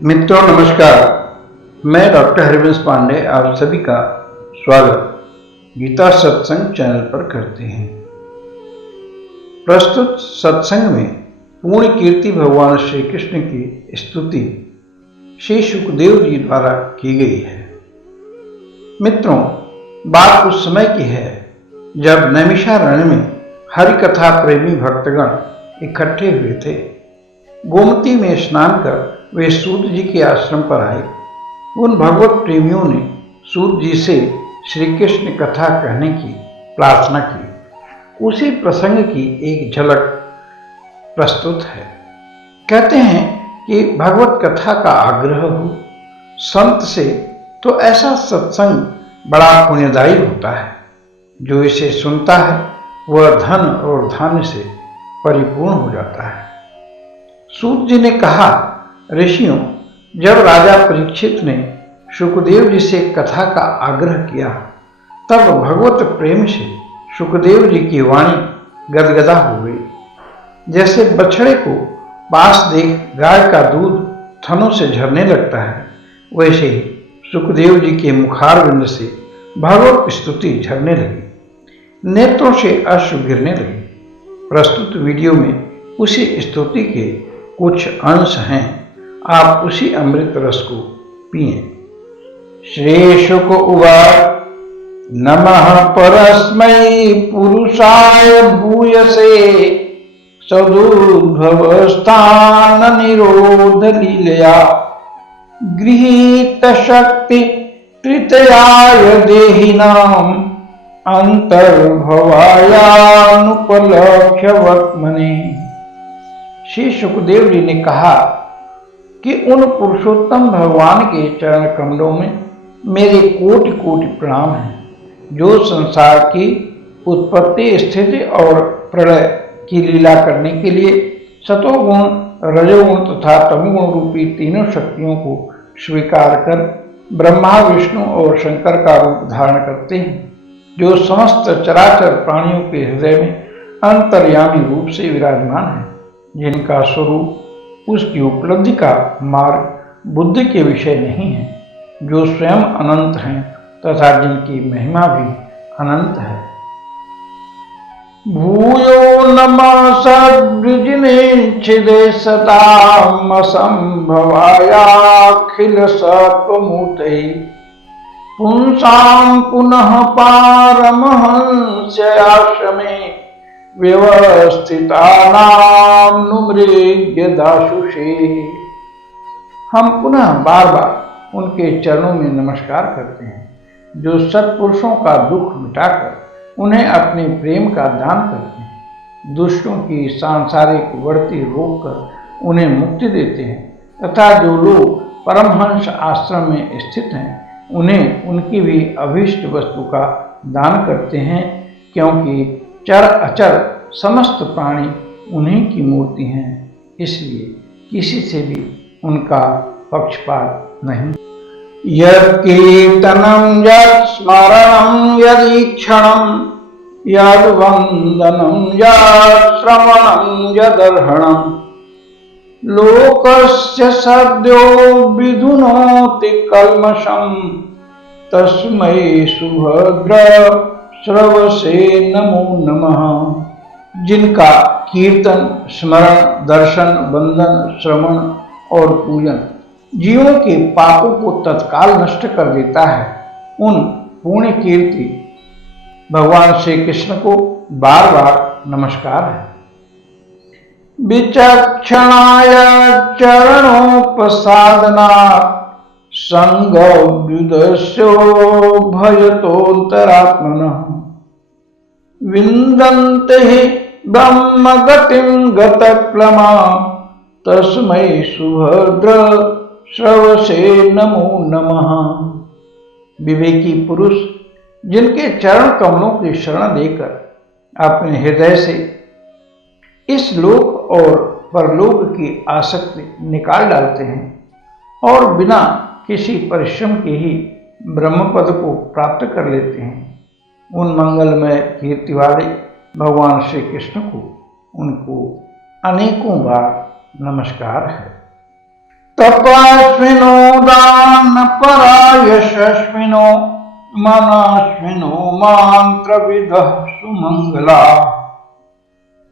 मित्रों नमस्कार। मैं डॉक्टर हरिवंश पांडे आप सभी का स्वागत गीता सत्संग चैनल पर करते हैं। प्रस्तुत सत्संग में पूर्ण कीर्ति भगवान श्री कृष्ण की स्तुति श्री सुखदेव जी द्वारा की गई है। मित्रों, बात उस समय की है जब नैमिषारण्य में हरि कथा प्रेमी भक्तगण इकट्ठे हुए थे। गोमती में स्नान कर वे सूत जी के आश्रम पर आए। उन भगवत प्रेमियों ने सूत जी से श्री कृष्ण कथा कहने की प्रार्थना की। उसी प्रसंग की एक झलक प्रस्तुत है। कहते हैं कि भगवत कथा का आग्रह हो संत से तो ऐसा सत्संग बड़ा पुण्यदायी होता है। जो इसे सुनता है वह धन और धान्य से परिपूर्ण हो जाता है। सूत जी ने कहा, ऋषियों, जब राजा परीक्षित ने सुखदेव जी से कथा का आग्रह किया तब भगवत प्रेम से सुखदेव जी की वाणी गदगदा हो गई। जैसे बछड़े को पास देख गाय का दूध थनों से झरने लगता है, वैसे ही सुखदेव जी के मुखारविंद से भगवत स्तुति झरने लगी। नेत्रों से अश्रु गिरने लगे। प्रस्तुत वीडियो में उसी स्तुति के कुछ अंश हैं। आप उसी अमृत रस को पिए। श्री शुक उवाच, नमः परस्मै पुरुषाय भूयसे सदुद्भवस्थान निरोध लीलया गृहीत शक्ति तृतीयाय देहिनाम अंतर्भवायानुपलक्ष्य वर्तमने। श्री सुखदेव जी ने कहा कि उन पुरुषोत्तम भगवान के चरण कमलों में मेरे कोटि कोटि प्रणाम हैं, जो संसार की उत्पत्ति, स्थिति और प्रलय की लीला करने के लिए सतोगुण, रजोगुण तथा तमोगुण रूपी तीनों शक्तियों को स्वीकार कर ब्रह्मा, विष्णु और शंकर का रूप धारण करते हैं, जो समस्त चराचर प्राणियों के हृदय में अंतर्यामी रूप से विराजमान है, जिनका स्वरूप उसकी उपलब्धि का मार्ग बुद्धि के विषय नहीं है, जो स्वयं अनंत हैं तथा जिनकी महिमा भी अनंत है। भूयो नमः सद्विजिने छिदे सतामसंभवायाखिल सत्वमूर्तये पुंसां पुनः पारमहंस्याश्रमे व्यवस्थितानां नुमृग्य दाशुषे। हम पुनः बार बार उनके चरणों में नमस्कार करते हैं, जो सत्पुरुषों का दुख मिटाकर उन्हें अपने प्रेम का दान करते हैं, दुष्टों की सांसारिक वर्ती रोककर उन्हें मुक्ति देते हैं तथा जो लोग परमहंस आश्रम में स्थित हैं उन्हें उनकी भी अभीष्ट वस्तु का दान करते हैं, क्योंकि चर अचर समस्त प्राणी उन्हीं की मूर्ति हैं, इसलिए किसी से भी उनका पक्षपात नहीं। यत्कीर्तनं यत्स्मरणं यदीक्षणं यद्वन्दनं यत्श्रवणं यदर्हणं लोकस्य सद्यो विधुनोति कल्मषं तस्मै सुभद्र श्रवसे नमो नमः। जिनका कीर्तन, स्मरण, दर्शन, वंदन, श्रवण और पूजन जीवों के पापों को तत्काल नष्ट कर देता है, उन पूर्ण कीर्ति भगवान श्री कृष्ण को बार बार नमस्कार है। विचक्षणाय चरणोपसादनात् संगव्युदस्यो भयतोऽन्तरात्मनः विन्दन्ते हि ब्रह्मगतिं गतक्लमा तस्मै सुभद्र श्रवसे नमो नमः। विवेकी पुरुष जिनके चरण कमलों की शरण देकर अपने हृदय से इस लोक और परलोक की आसक्ति निकाल डालते हैं और बिना किसी परिश्रम के ही ब्रह्मपद को प्राप्त कर लेते हैं, उन मंगलमय कीर्ति वाले भगवान श्री कृष्ण को उनको अनेकों बार नमस्कार है। तपास्मिनो दानपरायशस्मिनो मनस्मिनो मान्त्रविदः सुमङ्गला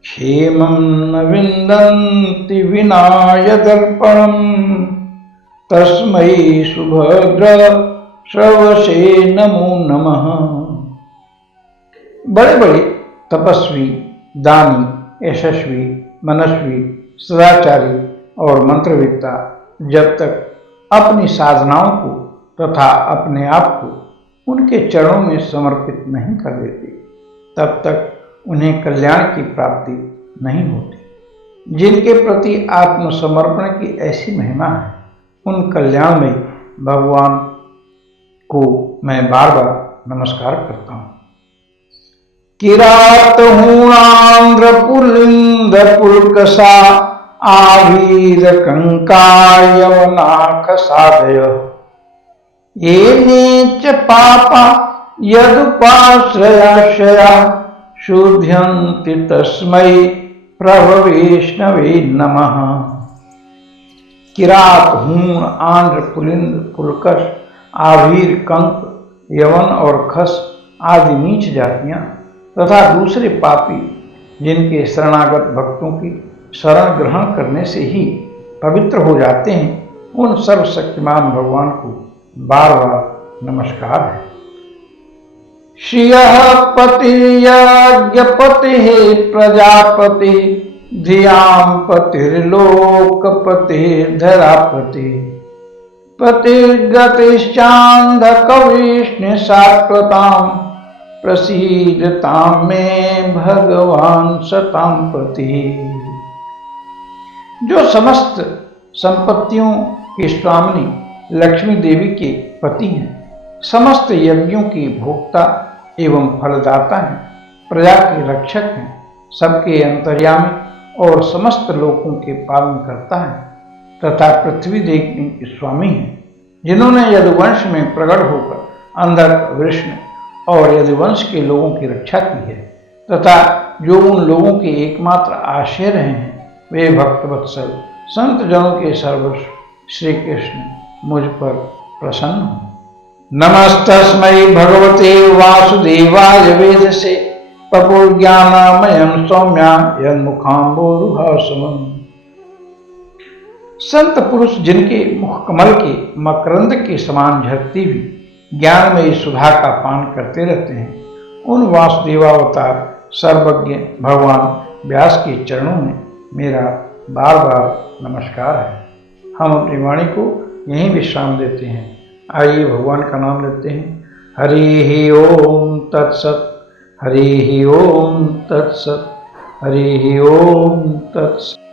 क्षेमं न विन्दन्ति विना यदर्पणम् तस्मै सुभद्र श्रवसे नमो नमः। बड़े बड़े तपस्वी, दानी, यशस्वी, मनस्वी, सदाचारी और मंत्रविद्ता जब तक अपनी साधनाओं को तथा अपने आप को उनके चरणों में समर्पित नहीं कर देते, तब तक उन्हें कल्याण की प्राप्ति नहीं होती। जिनके प्रति आत्मसमर्पण की ऐसी महिमा है, उन कल्याणमय भगवान को मैं बार बार नमस्कार करता हूँ। किरातहूणांध्रपुलिंदपुलकसा आवीर कंकायवनाखसादय ये च पापा यदुपाश्रयाश्रया शुध्यन्ति तस्मै प्रभवैष्णवे नमः। किरात, हूण, आंध्र, पुलिंद, पुलकश, आवीर, कंक, यवन और खस आदि नीच जातियां तथा दूसरे पापी जिनके शरणागत भक्तों की शरण ग्रहण करने से ही पवित्र हो जाते हैं, उन सर्वशक्तिमान भगवान को बार बार नमस्कार है। श्रियः पतिर्यज्ञपतिः प्रजापति धियां पतिर्लोकपतिर्धरापति पतिर्गतिश्चान्धकविष्णुसात्वतां प्रसीदतां मे भगवान सतां पति। जो समस्त संपत्तियों की स्वामिनी लक्ष्मी देवी के पति हैं, समस्त यज्ञों के भोक्ता एवं फलदाता हैं, प्रजा के रक्षक हैं, सबके अंतर्यामी और समस्त लोकों के पालन करता है तथा पृथ्वी देवी के स्वामी हैं, जिन्होंने यदुवंश में प्रकट होकर अंधक, वृष्ण और यदुवंश के लोगों की रक्षा की है तथा जो उन लोगों के एकमात्र आश्रय रहे हैं, वे भक्तवत्सल संत जनों के सर्वस्व श्री कृष्ण मुझ पर प्रसन्न हो। नमस्तस्मै भगवते वासुदेवाय वेदसे पपुर्ज्ञानमयं सौम्या यन्मुखाम्बोरुहासवम्। संत पुरुष जिनके मुख कमल के मकरंद के समान झरती हुई ज्ञानमयी सुधा का पान करते रहते हैं, उन वासुदेवावतार सर्वज्ञ भगवान व्यास के चरणों में मेरा बार बार नमस्कार है। हम अपनी वाणी को यहीं विश्राम देते हैं। आइए भगवान का नाम लेते हैं। हरि ओम तत्सत, हरि ओम तत्सत, हरि ओम तत्सत।